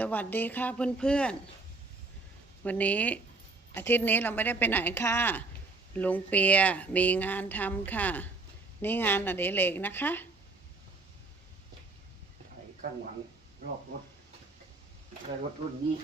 สวัสดีค่ะเพื่อนๆ วันนี้อาทิตย์นี้เราไม่ได้ไปไหนค่ะลุงเปียมีงานทำค่ะ นี่งานอดิเรกนะคะไอ้ข้างหลังรอบรถรถรุ่นนี้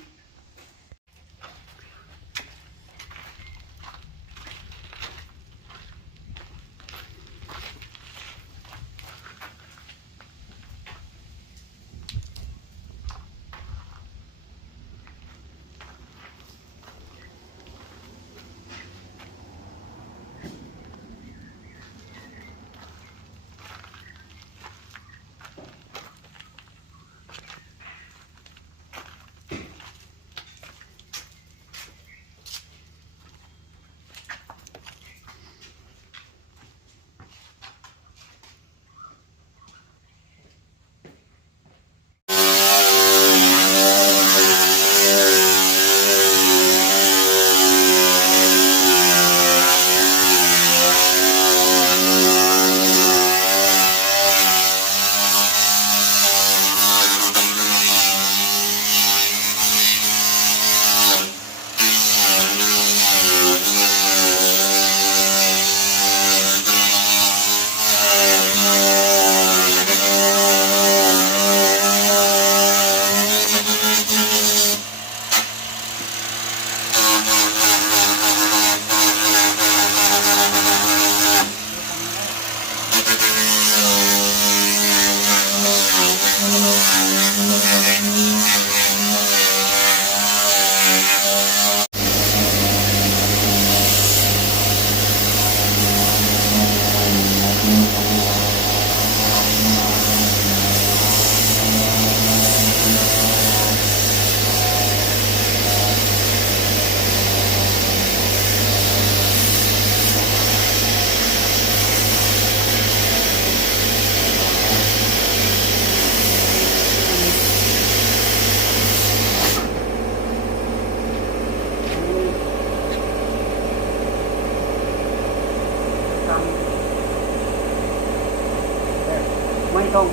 ไม่ต้อง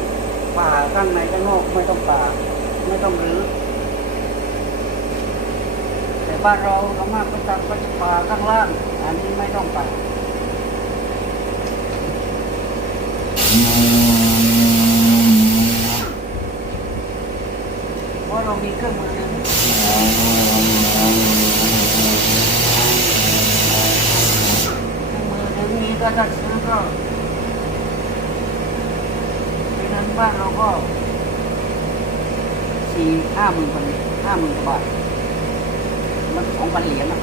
ป่าข้างในข้างนอกไม่ต้องป่า ไม่ต้องรื้อแต่บ้านเราเรามากก็ทำก็จะป่าข้างล่าง อันนี้ไม่ต้องป่าเพราะเรามีเครื่องมือหนึงเครื่องมือหนึงนี้ก็ถ้าซื้อก็เป็นเงินบ้านเรา ก็สี่ห้าหมื่นกว่าห้าหมื่นกว่าบาท มันสองพันเหรียญอะ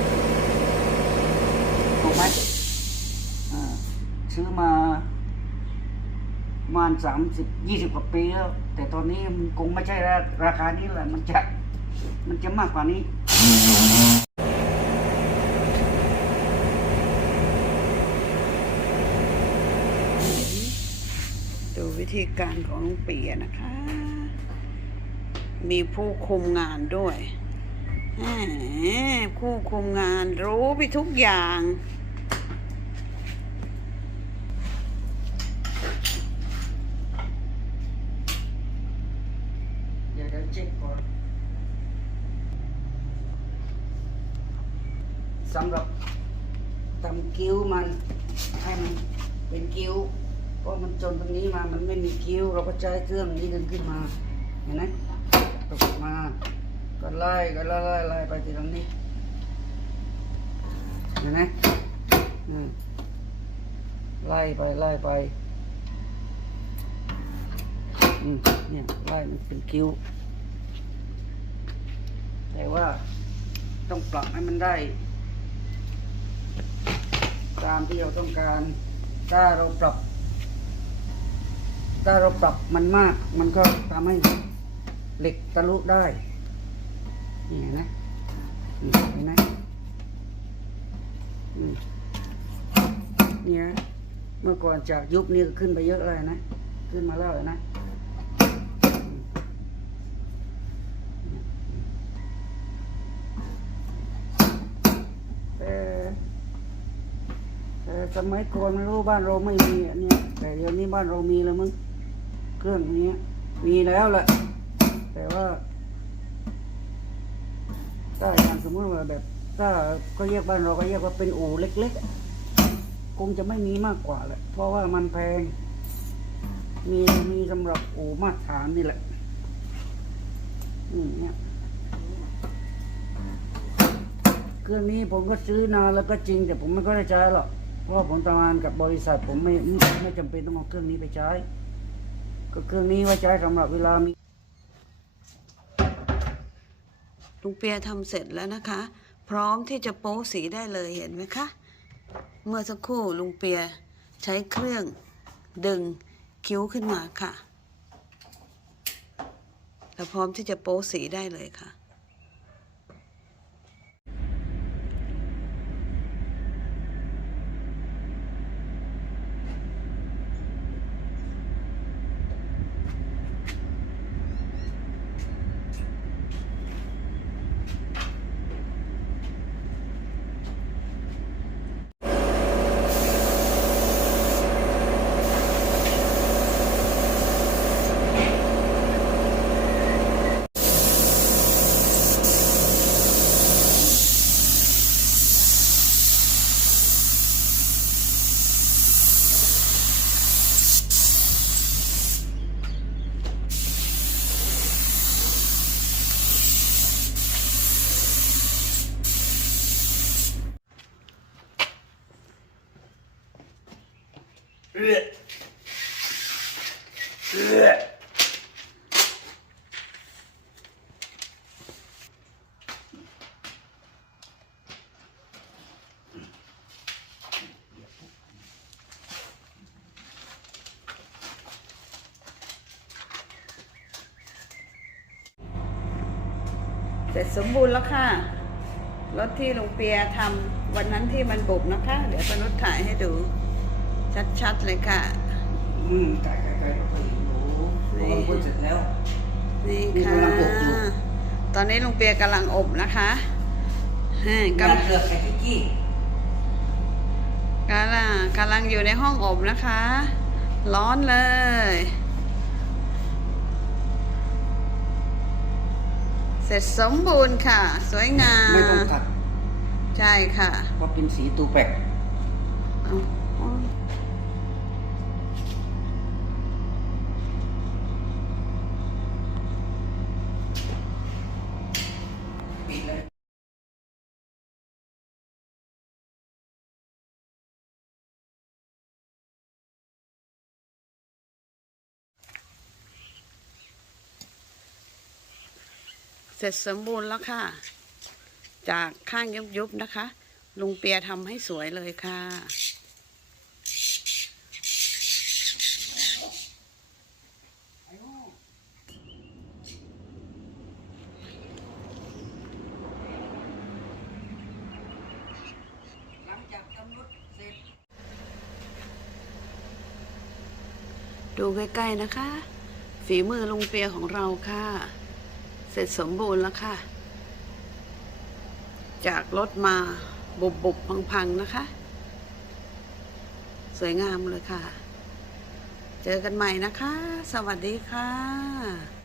ถูกไหมอ่าซื้อมาประมาณสามสิบยี่สิบกว่าปีแล้ว แต่ตอนนี้มันคงไม่ใช่ราคานี้แหละ มันจะ มันจะมากกว่านี้ วิธีการของลุงเปียนะคะ มีผู้คุมงานด้วยผู้คุมงานรู้ไปทุกอย่างเดี๋ยวเดี๋ยวเช็คก่อนสำหรับทำกิ้วมันให้มันเป็นกิ้ว ราะมันจนตรงนี้มา มันไม่มีกิ้ว เราก็ใช้เครื่องนี้ดึงขึ้นมา เห็นไหมตกมา ก็ไล่ก็ไล่ไล่ไล่ไปทีตรงนี้ เห็นไหมอืมไล่ไปไล่ไป อืมเนี่ยไล่มันเป็นคิ้ว แต่ว่าต้องปรับให้มันได้ ตามที่เราต้องการ ถ้าเราปรับ ถ้าเราปรับมันมาก มันก็ทำให้เหล็กทะลุได้ นี่นไหมนี่เห็นไหมเนี่ยเมื่อก่อนจากยุบนี่ก็ขึ้นไปเยอะเลยนะ ขึ้นมาแล้วเห็นะอืมแต่แต่สมัยก่อนไม่รู้บ้านเราไม่มีอันเนี้ยแต่เดี๋ยวนี้บ้านเรามีแล้วมึง รื่องนี้มีแล้วแหละแต่ว่า ถ้าอย่างสมมติว่าแบบ ถ้าก็เรียกบ้านเราก็เรียกว่าเป็นอู่เล็กๆคงจะไม่มีมากกว่าแหละ เพราะว่ามันแพง มีมีสำหรับอู่มาตรฐานนี่แหละนี่เนี่ยเครื่องนี้ผมก็ซื้อนานแล้วก็จริงแต่ผมไม่ก็ได้ใช้หรอกเพราะผมทำงานกับบริษัทผมไม่ไม่จำเป็นต้องเอาเครื่องนี้ไปใช้ ก็เครื่องนี้ไว้ใช้สำหรับเวลามีลุงเปียทำเสร็จแล้วนะคะ พร้อมที่จะโป๊สีได้เลยเห็นไหมคะ เมื่อสักครู่ลุงเปียใช้เครื่องดึงคิ้วขึ้นมาค่ะ แล้วพร้อมที่จะโป๊สีได้เลยค่ะ เสร็จสมบูรณ์แล้วค่ะ รถที่ลุงเปียทำวันนั้นที่มันบุบนะคะ เดี๋ยวปนุชถ่ายให้ดู ชัดๆเลยค่ะ อืมไก่ไก่ไก่เราเคยเห็นโอ้โหกำลังพูดเสร็จแล้วนี่นี่ค่ะ กำลังอบอยู่ ตอนนี้ลุงเปียกำลังอบนะคะฮะกำกำลังเลือกไก่กี้กำลังกำลังอยู่ในห้องอบนะคะ ร้อนเลยเสร็จสมบูรณ์ค่ะ สวยงาม ไม่ต้องตัด ใช่ค่ะ เพราะเป็นสีตูแปก เอาเอา ปิดเลย เสร็จสมบูรณ์แล้วค่ะ จากข้างยุบๆนะคะ ลุงเปียทำให้สวยเลยค่ะดูใกล้ๆนะคะ ฝีมือลุงเปียของเราค่ะ สร็จสมบูรณ์แล้วค่ะ จากรถมาบุบบุบๆพังๆนะคะ สวยงามเลยค่ะ เจอกันใหม่นะคะ สวัสดีค่ะ